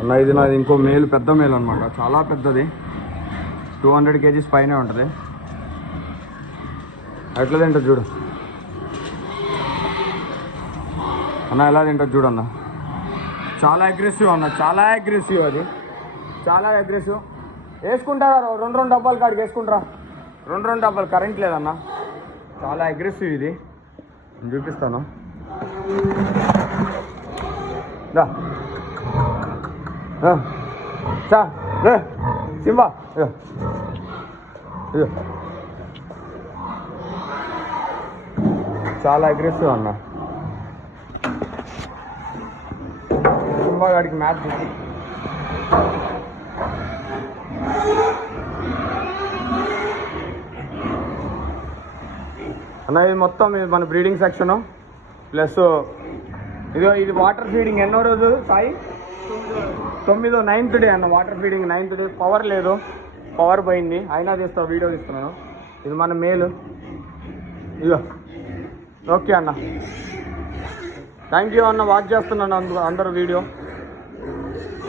అన్న ఇది నాది ఇంకో మేలు, పెద్ద మేలు అనమాట, చాలా పెద్దది, 200 kgs పైనే ఉంటుంది. ఎట్లా తింటుంది చూడు అన్న, ఎలా తింటుంది చూడు అన్న. చాలా అగ్రెసివ్ అన్న, చాలా అగ్రెసివ్, అది చాలా అగ్రెసివ్. వేసుకుంటారా 2 డబ్బాలు కాడికి వేసుకుంటారా, 2 డబ్బాలు, కరెంట్ లేదన్న, చాలా అగ్రెసివ్ ఇది. నేను చూపిస్తాను సింబా. చాలా అగ్రెసివ్ అన్న. సింబా గాడికి మ్యాచ్ అన్న. ఇది మొత్తం ఇది మన బ్రీడింగ్ సెక్షను, ప్లస్ ఇది వాటర్ ఫీడింగ్. ఎన్నో రోజు సాయి? 9th డే అన్న water feeding. 9th day. Power లేదు, పవర్ పోయింది, అయినా వీడియో తీస్తున్నాను. ఇది మన మేలు. ఇదో ఓకే అన్న, థ్యాంక్ యూ అన్న. వాచ్ చేస్తున్నాను అందరూ వీడియో.